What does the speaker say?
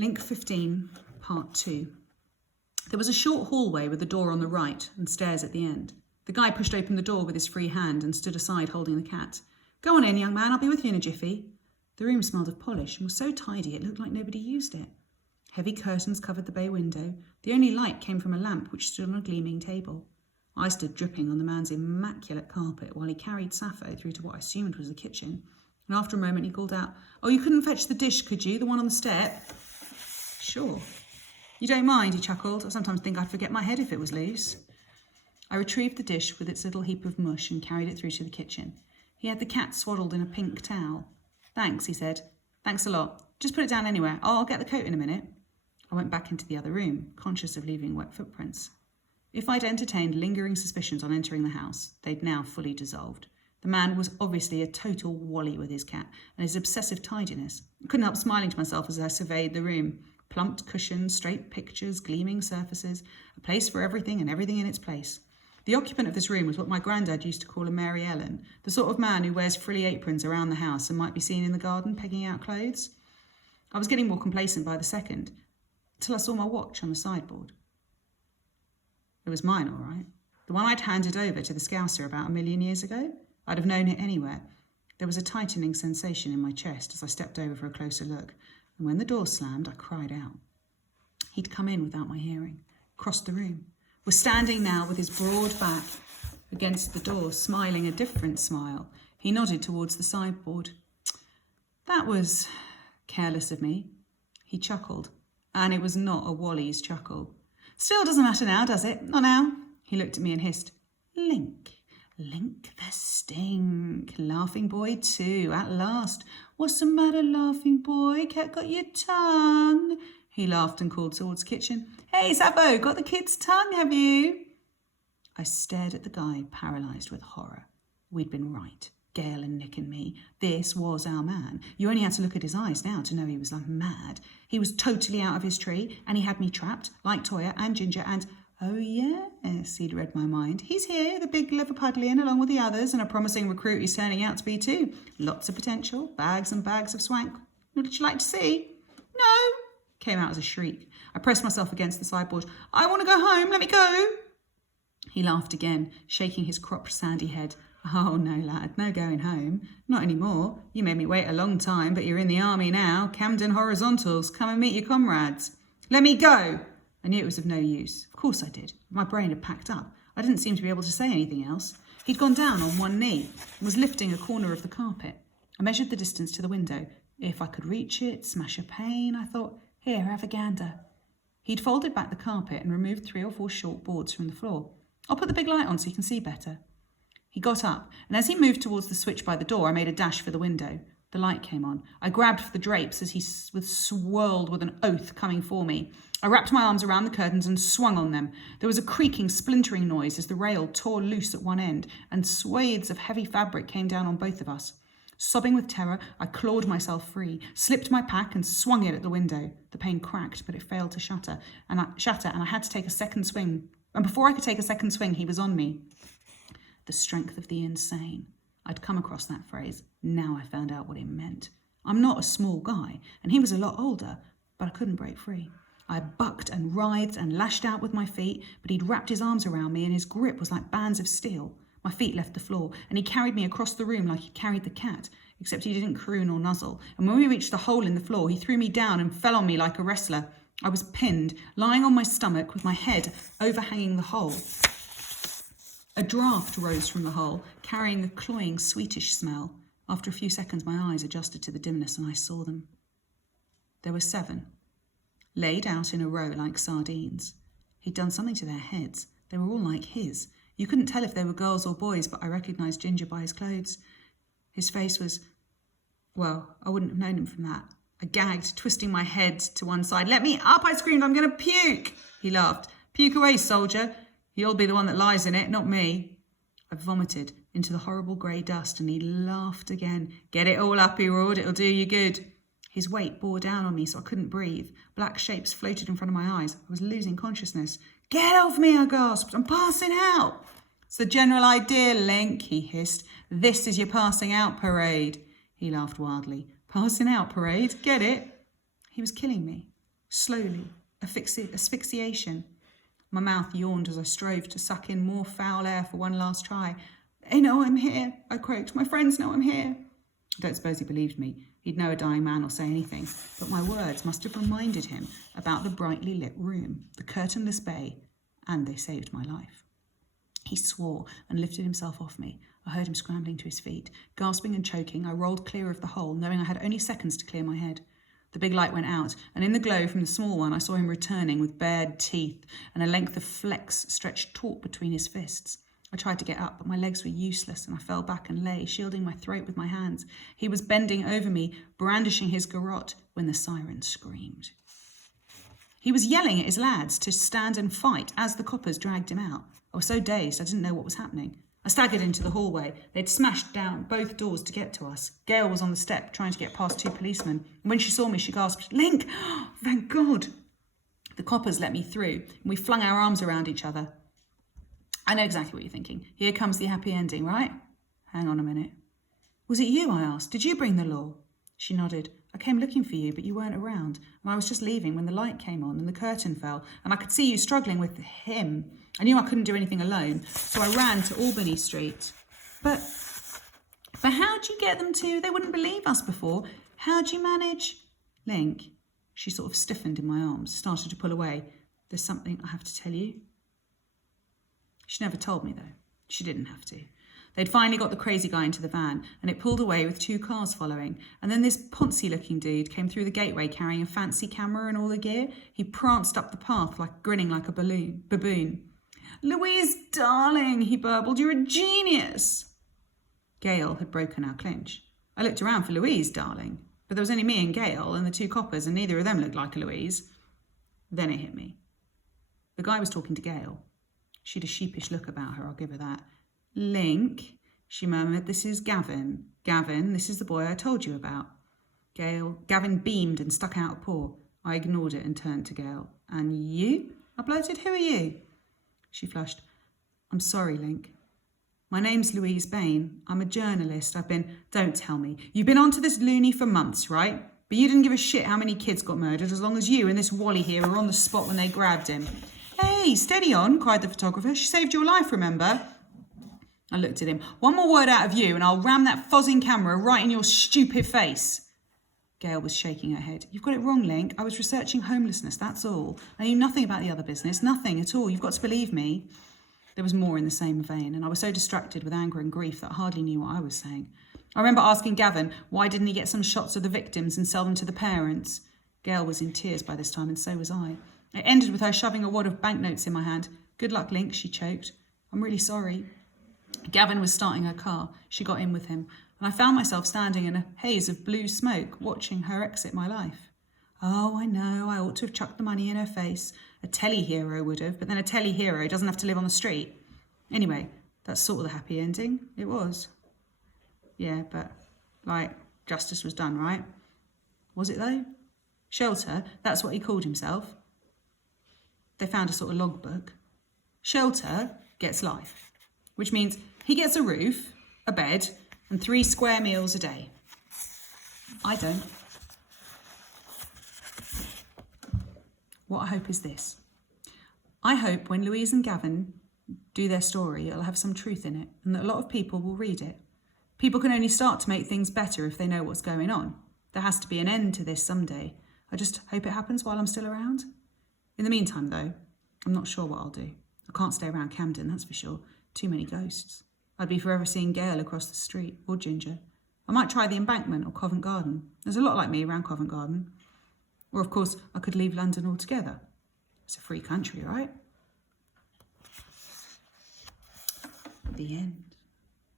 Link 15, Part 2. There was a short hallway with a door on the right and stairs at the end. The guy pushed open the door with his free hand and stood aside holding the cat. "Go on in, young man, I'll be with you in a jiffy." The room smelled of polish and was so tidy it looked like nobody used it. Heavy curtains covered the bay window. The only light came from a lamp which stood on a gleaming table. I stood dripping on the man's immaculate carpet while he carried Sappho through to what I assumed was the kitchen. And after a moment he called out, "Oh, you couldn't fetch the dish, could you? The one on the step?" "Sure." "You don't mind," he chuckled. "I sometimes think I'd forget my head if it was loose." I retrieved the dish with its little heap of mush and carried it through to the kitchen. He had the cat swaddled in a pink towel. "Thanks," he said. "Thanks a lot. Just put it down anywhere. I'll get the coat in a minute." I went back into the other room, conscious of leaving wet footprints. If I'd entertained lingering suspicions on entering the house, they'd now fully dissolved. The man was obviously a total wally with his cat and his obsessive tidiness. I couldn't help smiling to myself as I surveyed the room. Plumped cushions, straight pictures, gleaming surfaces, a place for everything and everything in its place. The occupant of this room was what my granddad used to call a Mary Ellen, the sort of man who wears frilly aprons around the house and might be seen in the garden pegging out clothes. I was getting more complacent by the second, until I saw my watch on the sideboard. It was mine, all right. The one I'd handed over to the Scouser about 1,000,000 years ago. I'd have known it anywhere. There was a tightening sensation in my chest as I stepped over for a closer look, and when the door slammed, I cried out. He'd come in without my hearing, crossed the room, was standing now with his broad back against the door, smiling a different smile. He nodded towards the sideboard. "That was careless of me." He chuckled, and it was not a Wally's chuckle. "Still doesn't matter now, does it? Not now." He looked at me and hissed, "Link the stink. Laughing boy too, at last. What's the matter, laughing boy? Cat got your tongue?" He laughed and called towards the kitchen. "Hey, Sappho, got the kid's tongue, have you?" I stared at the guy, paralysed with horror. We'd been right. Gail and Nick and me. This was our man. You only had to look at his eyes now to know he was like mad. He was totally out of his tree, and he had me trapped, like Toyah and Ginger, and... Oh yes, he'd read my mind. He's here, the big Liverpudlian, along with the others, and a promising recruit he's turning out to be too. Lots of potential, bags and bags of swank. What would you like to see? "No," came out as a shriek. I pressed myself against the sideboard. "I want to go home, let me go." He laughed again, shaking his cropped sandy head. "Oh no, lad, no going home. Not anymore. You made me wait a long time, but you're in the army now. Camden Horizontals. Come and meet your comrades." "Let me go." I knew it was of no use. Of course I did. My brain had packed up. I didn't seem to be able to say anything else. He'd gone down on one knee and was lifting a corner of the carpet. I measured the distance to the window. If I could reach it, smash a pane, I thought, here, have a gander. He'd folded back the carpet and removed 3 or 4 short boards from the floor. "I'll put the big light on so you can see better." He got up, and as he moved towards the switch by the door, I made a dash for the window. The light came on. I grabbed for the drapes as he was swirled with an oath coming for me. I wrapped my arms around the curtains and swung on them. There was a creaking, splintering noise as the rail tore loose at one end, and swathes of heavy fabric came down on both of us. Sobbing with terror, I clawed myself free, slipped my pack and swung it at the window. The pane cracked, but it failed to shatter, and I had to take a second swing. And before I could take a second swing, he was on me. The strength of the insane. I'd come across that phrase. Now I found out what it meant. I'm not a small guy, and he was a lot older, but I couldn't break free. I bucked and writhed and lashed out with my feet, but he'd wrapped his arms around me and his grip was like bands of steel. My feet left the floor, and he carried me across the room like he carried the cat, except he didn't croon or nuzzle. And when we reached the hole in the floor, he threw me down and fell on me like a wrestler. I was pinned, lying on my stomach with my head overhanging the hole. A draught rose from the hole, carrying a cloying, sweetish smell. After a few seconds, my eyes adjusted to the dimness and I saw them. There were 7, laid out in a row like sardines. He'd done something to their heads. They were all like his. You couldn't tell if they were girls or boys, but I recognised Ginger by his clothes. His face was... well, I wouldn't have known him from that. I gagged, twisting my head to one side. "Let me up," I screamed. "I'm going to puke." He laughed. "Puke away, soldier. You'll be the one that lies in it, not me." I vomited into the horrible grey dust and he laughed again. "Get it all up," he roared. "It'll do you good." His weight bore down on me so I couldn't breathe. Black shapes floated in front of my eyes. I was losing consciousness. "Get off me," I gasped. "I'm passing out." "It's the general idea, Link," he hissed. "This is your passing out parade." He laughed wildly. "Passing out parade? Get it?" He was killing me. Slowly, asphyxiation. My mouth yawned as I strove to suck in more foul air for one last try. "They know I'm here," I croaked. "My friends know I'm here." I don't suppose he believed me. He'd know a dying man or say anything, but my words must have reminded him about the brightly lit room, the curtainless bay, and they saved my life. He swore and lifted himself off me. I heard him scrambling to his feet. Gasping and choking, I rolled clear of the hole, knowing I had only seconds to clear my head. The big light went out, and in the glow from the small one, I saw him returning with bared teeth and a length of flex stretched taut between his fists. I tried to get up, but my legs were useless, and I fell back and lay, shielding my throat with my hands. He was bending over me, brandishing his garrote, when the siren screamed. He was yelling at his lads to stand and fight as the coppers dragged him out. I was so dazed I didn't know what was happening. I staggered into the hallway. They'd smashed down both doors to get to us. Gail was on the step trying to get past two policemen. And when she saw me, she gasped, "Link! Oh, thank God!" The coppers let me through, and we flung our arms around each other. I know exactly what you're thinking. Here comes the happy ending, right? Hang on a minute. "Was it you?" I asked. "Did you bring the law?" She nodded. "I came looking for you, but you weren't around. And I was just leaving when the light came on and the curtain fell, and I could see you struggling with him. I knew I couldn't do anything alone, so I ran to Albany Street." But how'd you get them to? They wouldn't believe us before. How'd you manage? "Link," she sort of stiffened in my arms, started to pull away. "There's something I have to tell you." She never told me, though. She didn't have to. They'd finally got the crazy guy into the van, and it pulled away with two cars following. And then this poncy-looking dude came through the gateway carrying a fancy camera and all the gear. He pranced up the path, grinning like a baboon. "Louise, darling," he burbled, "you're a genius." Gail had broken our clinch. I looked around for Louise, darling, but there was only me and Gail and the two coppers, and neither of them looked like a Louise. Then it hit me. The guy was talking to Gail. She had a sheepish look about her, I'll give her that. "Link," she murmured, "this is Gavin. Gavin, this is the boy I told you about." Gavin beamed and stuck out a paw. I ignored it and turned to Gail. "And you?" I blurted. "Who are you?" She flushed. "I'm sorry, Link. My name's Louise Bain. I'm a journalist. Don't tell me. You've been onto this loony for months, right? But you didn't give a shit how many kids got murdered as long as you and this Wally here were on the spot when they grabbed him." "Hey, steady on," cried the photographer. "She saved your life, remember?" I looked at him. "One more word out of you and I'll ram that fozzing camera right in your stupid face." Gail was shaking her head. "You've got it wrong, Link. I was researching homelessness, that's all. I knew nothing about the other business, nothing at all. You've got to believe me." There was more in the same vein, and I was so distracted with anger and grief that I hardly knew what I was saying. I remember asking Gavin, why didn't he get some shots of the victims and sell them to the parents? Gail was in tears by this time, and so was I. It ended with her shoving a wad of banknotes in my hand. "Good luck, Link," she choked. "I'm really sorry." Gavin was starting her car. She got in with him, and I found myself standing in a haze of blue smoke, watching her exit my life. Oh, I know, I ought to have chucked the money in her face. A telly hero would have, but then a telly hero doesn't have to live on the street. Anyway, that's sort of the happy ending. It was. Yeah, but, justice was done, right? Was it, though? Shelter, that's what he called himself. They found a sort of logbook. Shelter gets life, which means he gets a roof, a bed, and 3 square meals a day. I don't. What I hope is this. I hope when Louise and Gavin do their story, it'll have some truth in it, and that a lot of people will read it. People can only start to make things better if they know what's going on. There has to be an end to this someday. I just hope it happens while I'm still around. In the meantime, though, I'm not sure what I'll do. I can't stay around Camden, that's for sure. Too many ghosts. I'd be forever seeing Gail across the street, or Ginger. I might try the Embankment or Covent Garden. There's a lot like me around Covent Garden. Or, of course, I could leave London altogether. It's a free country, right? The end.